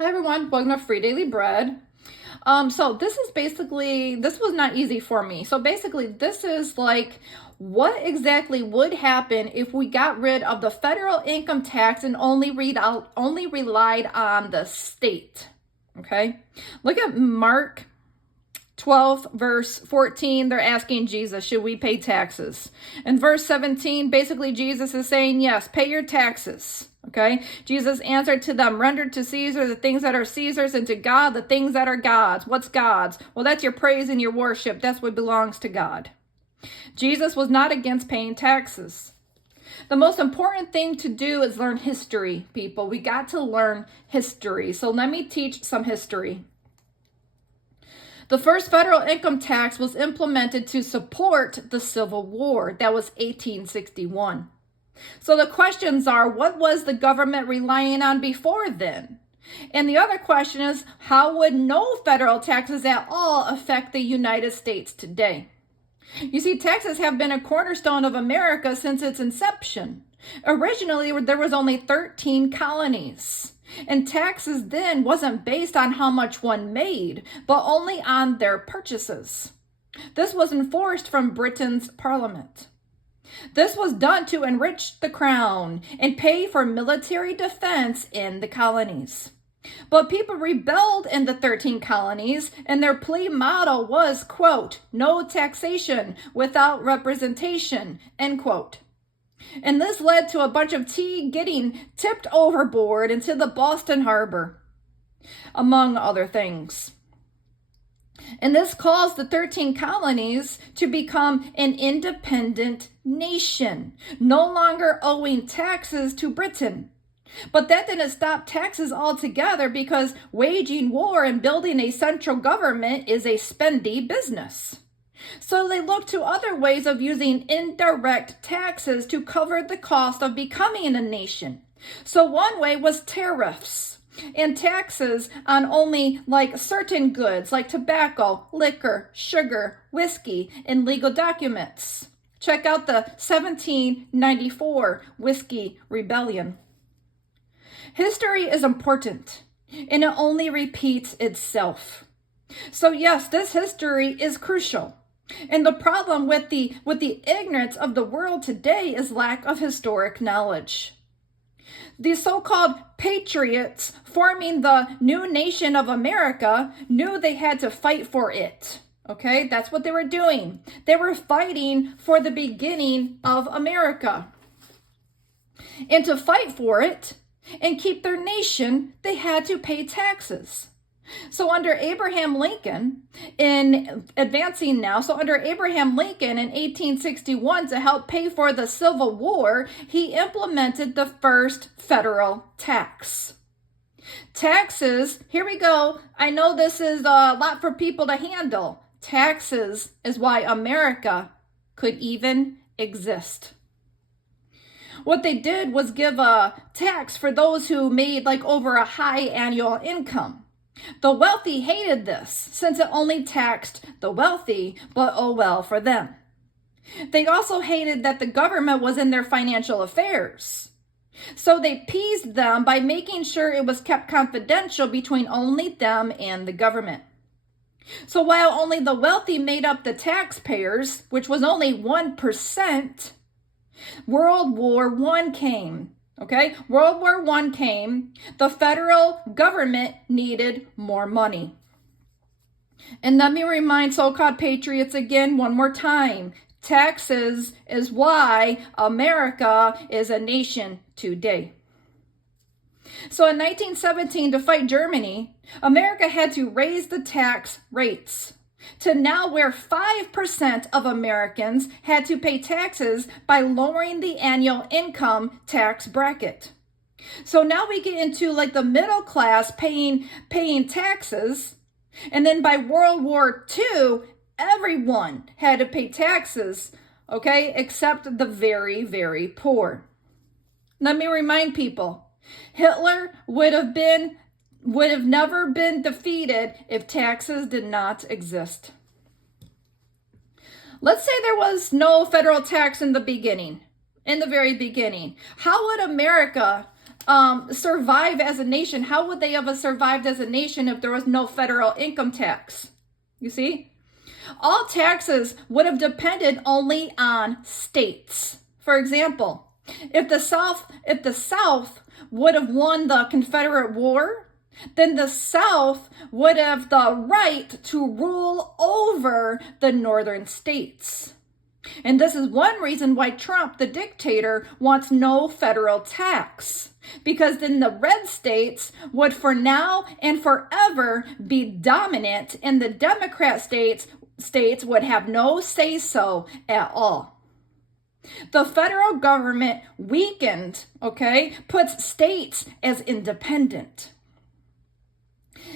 Hi everyone, welcome to Free Daily Bread. So this was not easy for me. So basically this is like what exactly would happen if we got rid of the federal income tax and only relied on the state. Okay? Look at Mark 12, verse 14, they're asking Jesus, should we pay taxes? In verse 17, basically Jesus is saying, yes, pay your taxes. Okay? Jesus answered to them, render to Caesar the things that are Caesar's, and to God the things that are God's. What's God's? Well, that's your praise and your worship. That's what belongs to God. Jesus was not against paying taxes. The most important thing to do is learn history, people. We got to learn history. So let me teach some history. The first federal income tax was implemented to support the Civil War. That was 1861. So the questions are, what was the government relying on before then? And the other question is, how would no federal taxes at all affect the United States today? You see, taxes have been a cornerstone of America since its inception. Originally, there was only 13 colonies. And taxes then wasn't based on how much one made, but only on their purchases. This was enforced from Britain's Parliament. This was done to enrich the crown and pay for military defense in the colonies. But people rebelled in the 13 colonies, and their plea motto was, quote, no taxation without representation, end quote. And this led to a bunch of tea getting tipped overboard into the Boston Harbor, among other things. And this caused the 13 colonies to become an independent nation, no longer owing taxes to Britain. But that didn't stop taxes altogether, because waging war and building a central government is a spendy business. So they looked to other ways of using indirect taxes to cover the cost of becoming a nation. So one way was tariffs and taxes on only like certain goods like tobacco, liquor, sugar, whiskey, and legal documents. Check out the 1794 Whiskey Rebellion. History is important, and it only repeats itself. So yes, this history is crucial. And the problem with the ignorance of the world today is lack of historic knowledge. The so-called patriots forming the new nation of America knew they had to fight for it. Okay, that's what they were doing. They were fighting for the beginning of America. And to fight for it and keep their nation, they had to pay taxes. So under Abraham Lincoln, in 1861, to help pay for the Civil War, he implemented the first federal tax. Taxes, here we go. I know this is a lot for people to handle. Taxes is why America could even exist. What they did was give a tax for those who made like over a high annual income. The wealthy hated this, since it only taxed the wealthy, but oh well for them. They also hated that the government was in their financial affairs. So they appeased them by making sure it was kept confidential between only them and the government. So while only the wealthy made up the taxpayers, which was only 1%, World War I came. Okay, World War I came. The federal government needed more money. And let me remind so-called patriots again one more time. Taxes is why America is a nation today. So in 1917, to fight Germany, America had to raise the tax rates to now where 5% of Americans had to pay taxes by lowering the annual income tax bracket. So now we get into like the middle class paying taxes. And then by World War II, everyone had to pay taxes, okay, except the very, very poor. Let me remind people, Hitler would have never been defeated if taxes did not exist. Let's say there was no federal tax in the very beginning. How would America survive as a nation? How would they have survived as a nation if there was no federal income tax? You see? All taxes would have depended only on states. For example, if the South would have won the Confederate War, then the South would have the right to rule over the northern states. And this is one reason why Trump, the dictator, wants no federal tax. Because then the red states would for now and forever be dominant, and the Democrat states would have no say-so at all. The federal government weakened, puts states as independent.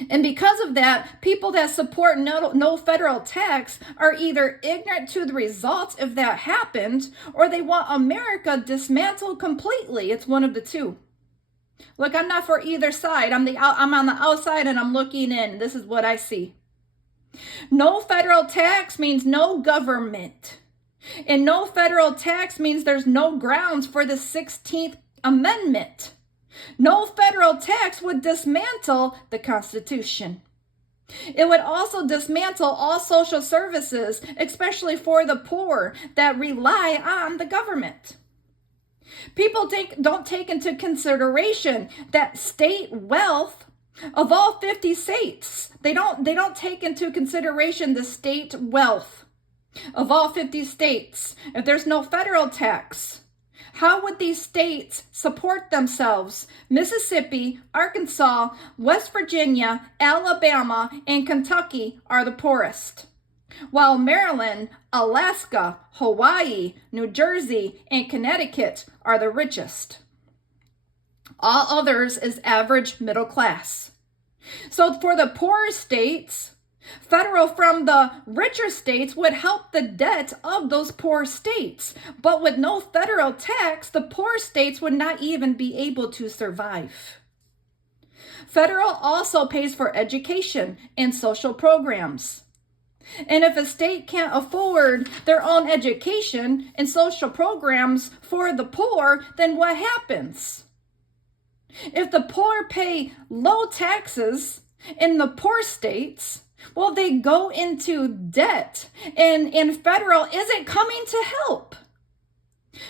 And because of that, people that support no federal tax are either ignorant to the results if that happened, or they want America dismantled completely. It's one of the two. Look, I'm not for either side. I'm on the outside and I'm looking in. This is what I see. No federal tax means no government. And no federal tax means there's no grounds for the 16th Amendment. No federal tax would dismantle the Constitution. It would also dismantle all social services, especially for the poor that rely on the government. People don't take into consideration that state wealth of all 50 states. They don't take into consideration the state wealth of all 50 states. If there's no federal tax, how would these states support themselves? Mississippi, Arkansas, West Virginia, Alabama, and Kentucky are the poorest, while Maryland, Alaska, Hawaii, New Jersey, and Connecticut are the richest. All others is average middle class. So for the poorer states, federal from the richer states would help the debt of those poor states. But with no federal tax, the poor states would not even be able to survive. Federal also pays for education and social programs. And if a state can't afford their own education and social programs for the poor, then what happens? If the poor pay low taxes in the poor states, well, they go into debt, and federal isn't coming to help.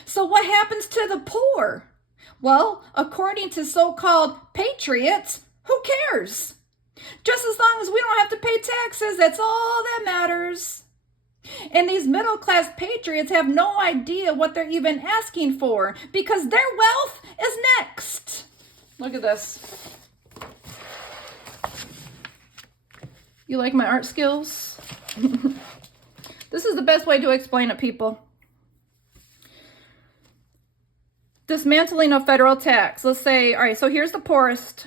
So what happens to the poor? Well, according to so-called patriots, who cares? Just as long as we don't have to pay taxes, that's all that matters. And these middle-class patriots have no idea what they're even asking for, because their wealth is next. Look at this. You like my art skills? This is the best way to explain it, people. Dismantling of federal tax. Let's say, all right, so here's the poorest.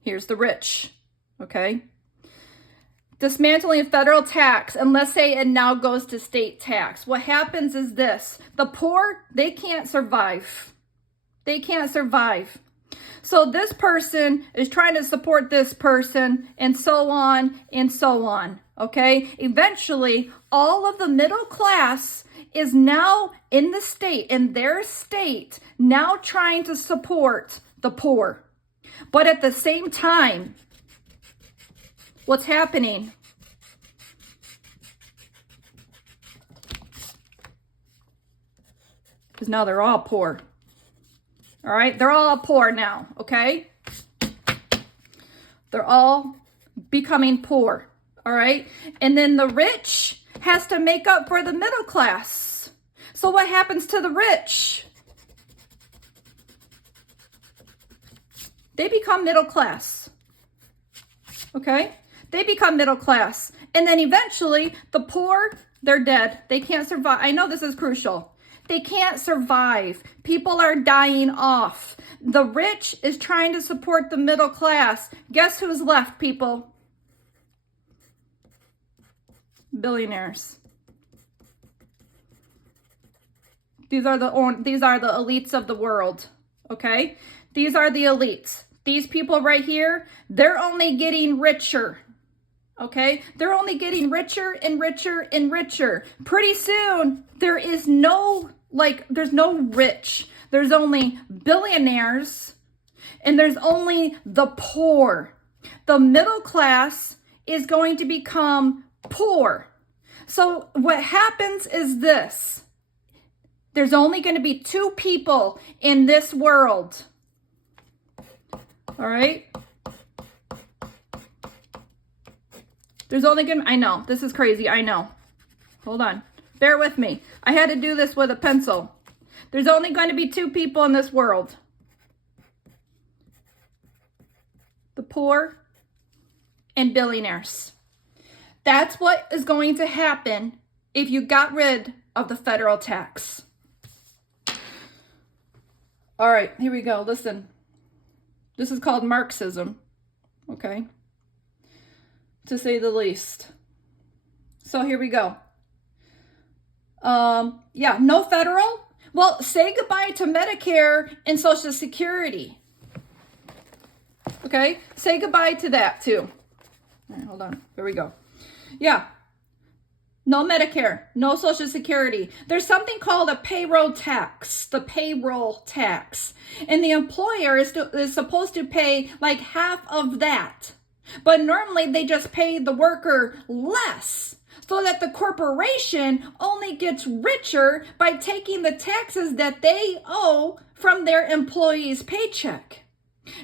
Here's the rich, okay? Dismantling federal tax, and let's say it now goes to state tax. What happens is this. The poor, they can't survive. They can't survive. So this person is trying to support this person, and so on and so on, okay? Eventually, all of the middle class is now in the state, in their state, now trying to support the poor. But at the same time, what's happening? Because now they're all poor. All right, they're all poor now, okay? They're all becoming poor, all right? And then the rich has to make up for the middle class. So what happens to the rich? They become middle class, okay? They become middle class. And then eventually, the poor, they're dead. They can't survive. I know this is crucial. They can't survive. People are dying off. The rich is trying to support the middle class. Guess who's left, people? Billionaires. These are the elites of the world, okay? These are the elites. These people right here, they're only getting richer, okay? They're only getting richer and richer and richer. Pretty soon, there's no rich. There's only billionaires, And there's only the poor. The middle class is going to become poor. So what happens is this. There's only going to be two people in this world. All right? There's only going to, I know, this is crazy, I know. Hold on. Bear with me. I had to do this with a pencil. There's only going to be two people in this world. The poor and billionaires. That's what is going to happen if you got rid of the federal tax. All right, here we go. Listen. This is called Marxism. Okay? To say the least. So here we go. Yeah, no federal. Well, say goodbye to Medicare and Social Security. Okay? Say goodbye to that too. All right, hold on. Here we go. Yeah. No Medicare, no Social Security. There's something called a payroll tax, the payroll tax. And the employer is supposed to pay like half of that. But normally they just pay the worker less, so that the corporation only gets richer by taking the taxes that they owe from their employee's paycheck.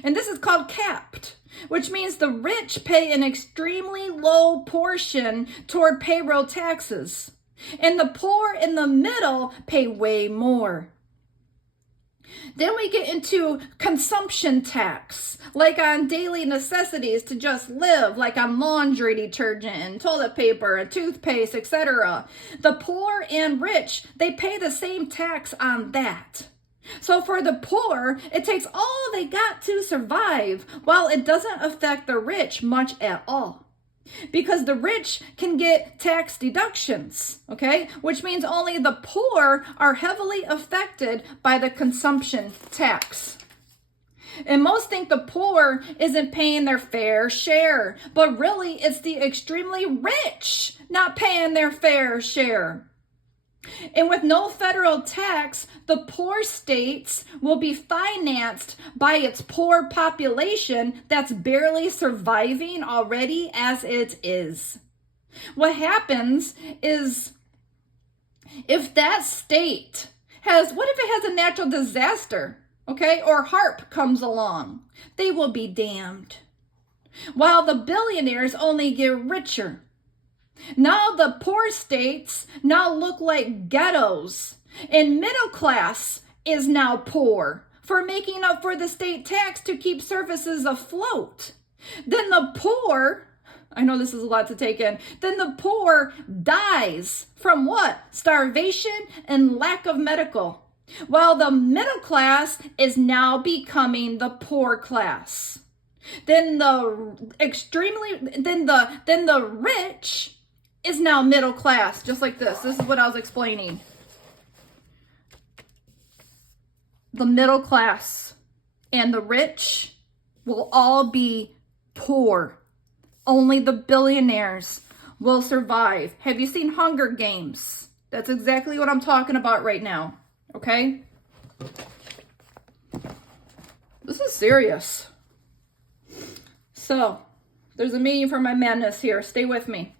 And this is called capped, which means the rich pay an extremely low portion toward payroll taxes, and the poor in the middle pay way more. Then we get into consumption tax, like on daily necessities to just live, like on laundry detergent and toilet paper and toothpaste, etc. The poor and rich, they pay the same tax on that. So for the poor, it takes all they got to survive, while it doesn't affect the rich much at all. Because the rich can get tax deductions, okay? Which means only the poor are heavily affected by the consumption tax. And most think the poor isn't paying their fair share, but really it's the extremely rich not paying their fair share. And with no federal tax, the poor states will be financed by its poor population that's barely surviving already as it is. What happens is, if that state what if it has a natural disaster, okay, or HAARP comes along, they will be damned. While the billionaires only get richer. Now the poor states now look like ghettos, and middle class is now poor for making up for the state tax to keep services afloat. Then the poor, I know this is a lot to take in, then the poor dies from what? Starvation and lack of medical. While the middle class is now becoming the poor class. Then the rich is now middle class, just like this. This is what I was explaining. The middle class and the rich will all be poor. Only the billionaires will survive. Have you seen Hunger Games? That's exactly what I'm talking about right now, okay? This is serious. So, there's a meaning for my madness here. Stay with me.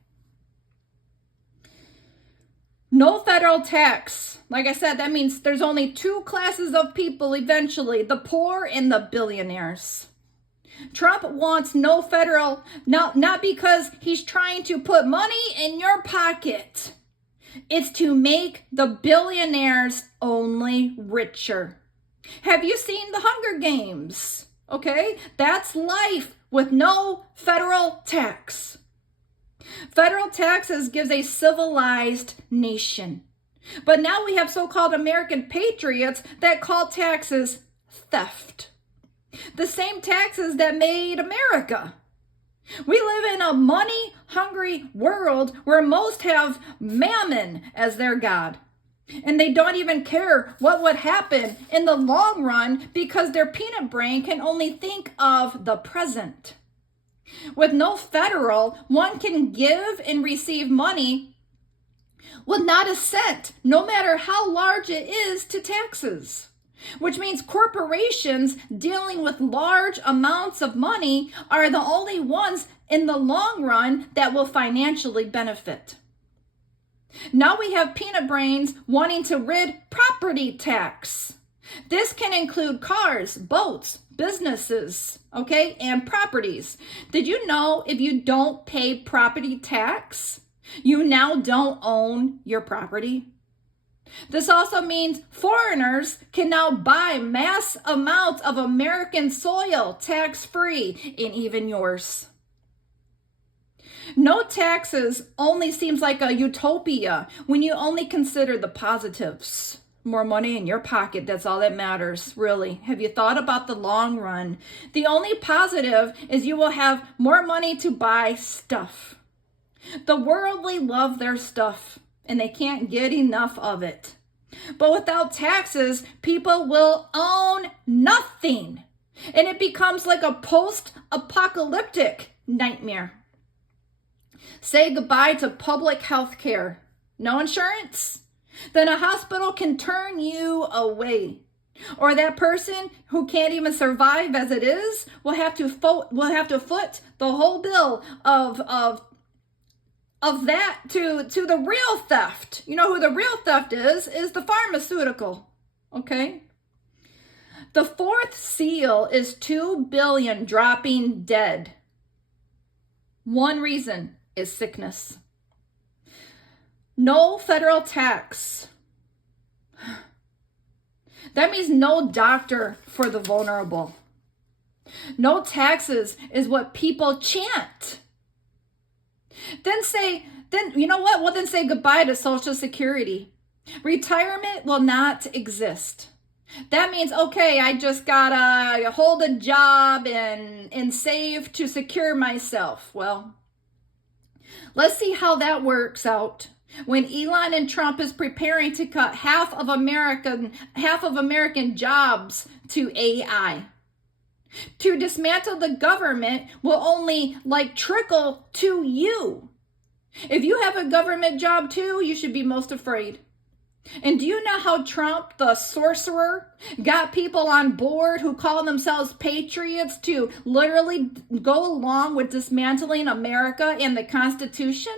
No federal tax. Like I said, that means there's only two classes of people eventually, the poor and the billionaires. Trump wants no federal, not because he's trying to put money in your pocket. It's to make the billionaires only richer. Have you seen the Hunger Games? Okay, that's life with no federal tax. Federal taxes gives a civilized nation. But now we have so-called American patriots that call taxes theft. The same taxes that made America. We live in a money-hungry world where most have mammon as their god. And they don't even care what would happen in the long run because their peanut brain can only think of the present. With no federal, one can give and receive money with not a cent, no matter how large it is, to taxes. which means corporations dealing with large amounts of money are the only ones in the long run that will financially benefit. Now we have peanut brains wanting to rid property tax. This can include cars, boats, businesses, okay, and properties. Did you know if you don't pay property tax, you now don't own your property? This also means foreigners can now buy mass amounts of American soil tax-free, and even yours. No taxes only seems like a utopia when you only consider the positives. More money in your pocket, that's all that matters, really. Have you thought about the long run? The only positive is you will have more money to buy stuff. The worldly love their stuff, and they can't get enough of it. But without taxes, people will own nothing, and it becomes like a post-apocalyptic nightmare. Say goodbye to public health care. No insurance? Then a hospital can turn you away. Or that person who can't even survive as it is will have to foot the whole bill of that to the real theft. You know who the real theft is the pharmaceutical. Okay? The fourth seal is 2 billion dropping dead. One reason is sickness. No federal tax. That means no doctor for the vulnerable. No taxes is what people chant. Then you know what? Well, then say goodbye to Social Security. Retirement will not exist. That means, okay, I just gotta hold a job and save to secure myself. Well, let's see how that works out when Elon and Trump is preparing to cut half of American jobs to AI. To dismantle the government will only trickle to you. If you have a government job too, you should be most afraid. And do you know how Trump, the sorcerer, got people on board who call themselves patriots to literally go along with dismantling America and the Constitution?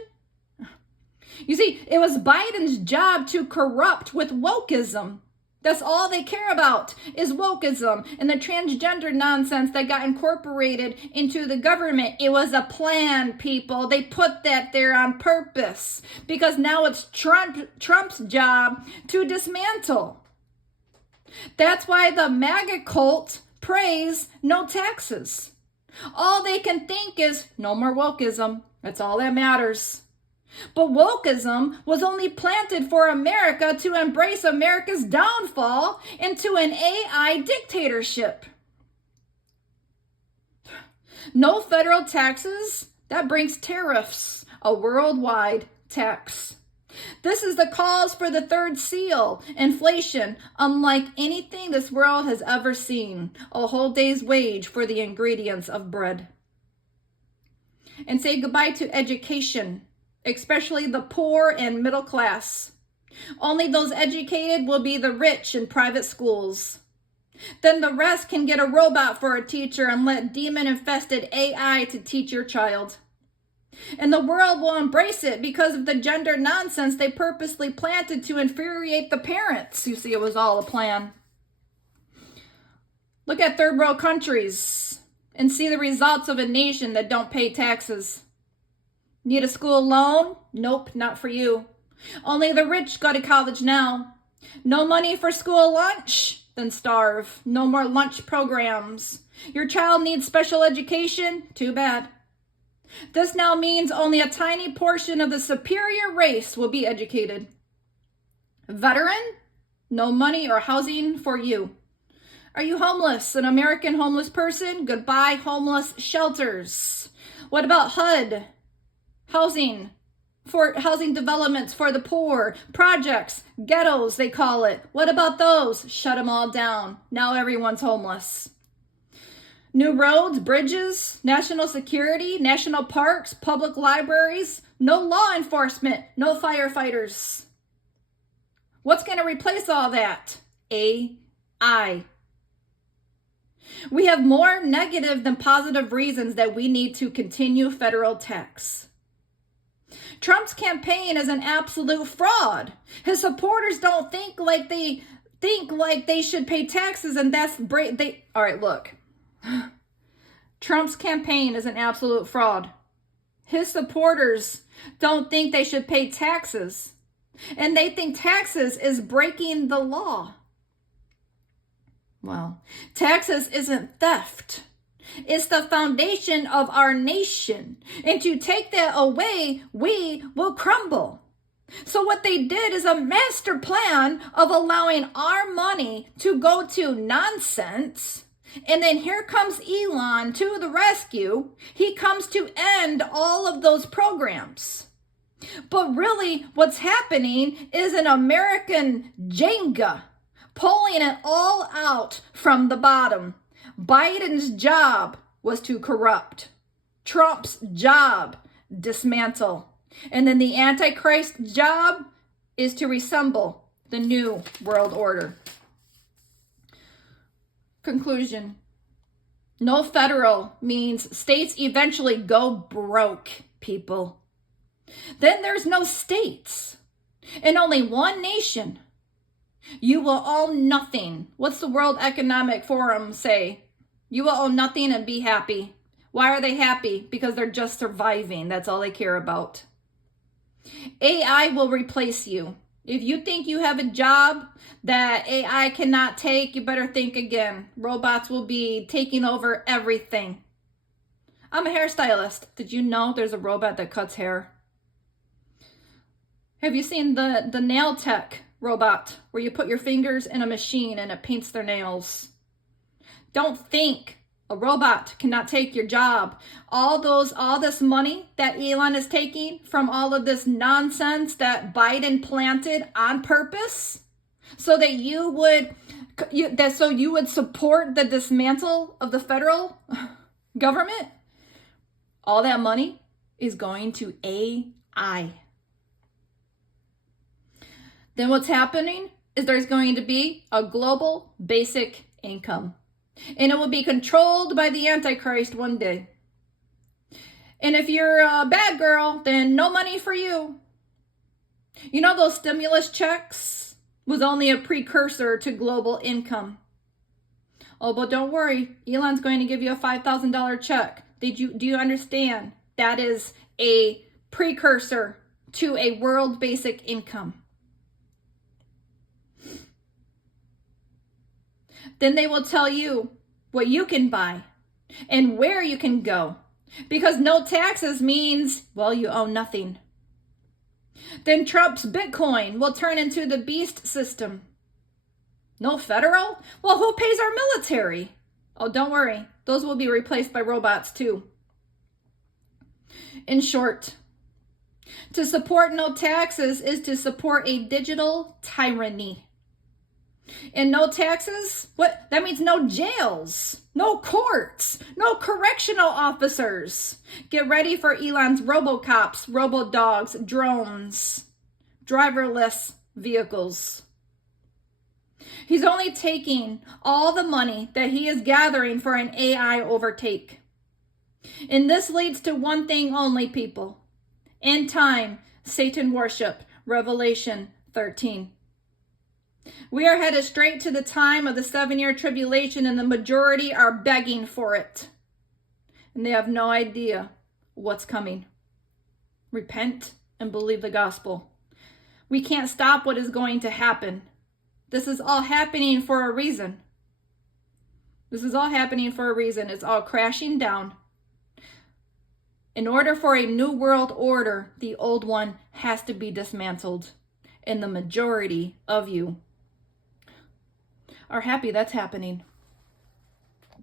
You see, it was Biden's job to corrupt with wokeism. That's all they care about is wokeism and the transgender nonsense that got incorporated into the government. It was a plan, people. They put that there on purpose because now it's Trump's job to dismantle. That's why the MAGA cult prays no taxes. All they can think is no more wokeism. That's all that matters. But wokeism was only planted for America to embrace America's downfall into an AI dictatorship. No federal taxes, that brings tariffs, a worldwide tax. This is the cause for the third seal, inflation, unlike anything this world has ever seen, a whole day's wage for the ingredients of bread. And say goodbye to education, especially the poor and middle class. Only those educated will be the rich in private schools. Then the rest can get a robot for a teacher and let demon-infested AI to teach your child. And the world will embrace it because of the gender nonsense they purposely planted to infuriate the parents. You see, it was all a plan. Look at third world countries and see the results of a nation that don't pay taxes. Need a school loan? Nope, not for you. Only the rich go to college now. No money for school lunch? Then starve. No more lunch programs. Your child needs special education? Too bad. This now means only a tiny portion of the superior race will be educated. Veteran? No money or housing for you. Are you homeless? An American homeless person? Goodbye, homeless shelters. What about HUD? Housing developments for the poor, projects, ghettos, they call it. What about those? Shut them all down. Now everyone's homeless. New roads, bridges, national security, national parks, public libraries, no law enforcement, no firefighters. What's going to replace all that? AI. I. We have more negative than positive reasons that we need to continue federal tax. Trump's campaign is an absolute fraud. His supporters don't think like they should pay taxes, and that's all right, look. Trump's campaign is an absolute fraud. His supporters don't think they should pay taxes, and they think taxes is breaking the law. Well, taxes isn't theft. It's the foundation of our nation. And to take that away, we will crumble. So what they did is a master plan of allowing our money to go to nonsense. And then here comes Elon to the rescue. He comes to end all of those programs. But really, what's happening is an American Jenga, pulling it all out from the bottom. Biden's job was to corrupt. Trump's job, dismantle. And then the Antichrist's job is to resemble the new world order. Conclusion. No federal means states eventually go broke, people. Then there's no states and only one nation. You will own nothing. What's the World Economic Forum say? You will own nothing and be happy. Why are they happy? Because they're just surviving. That's all they care about. AI will replace you. If you think you have a job that AI cannot take, you better think again. Robots will be taking over everything. I'm a hairstylist. Did you know there's a robot that cuts hair? Have you seen the nail tech robot where you put your fingers in a machine and it paints their nails? Don't think a robot cannot take your job. All this money that Elon is taking from all of this nonsense that Biden planted on purpose so that you would support the dismantle of the federal government. All that money is going to AI. Then what's happening is there's going to be a global basic income. And it will be controlled by the Antichrist one day. And if you're a bad girl, then no money for you. You know, those stimulus checks was only a precursor to global income. Oh, but don't worry. Elon's going to give you a $5,000 check. Do you understand? That is a precursor to a world basic income. Then they will tell you what you can buy and where you can go. Because no taxes means, well, you own nothing. Then Trump's Bitcoin will turn into the beast system. No federal? Well, who pays our military? Oh, don't worry. Those will be replaced by robots too. In short, to support no taxes is to support a digital tyranny. And no taxes? What? That means no jails, no courts, no correctional officers. Get ready for Elon's robocops, robodogs, drones, driverless vehicles. He's only taking all the money that he is gathering for an AI overtake. And this leads to one thing only, people. End time, Satan worship, Revelation 13. We are headed straight to the time of the 7-year tribulation, and the majority are begging for it. And they have no idea what's coming. Repent and believe the gospel. We can't stop what is going to happen. This is all happening for a reason. This is all happening for a reason. It's all crashing down. In order for a new world order, the old one has to be dismantled. And the majority of you are happy that's happening.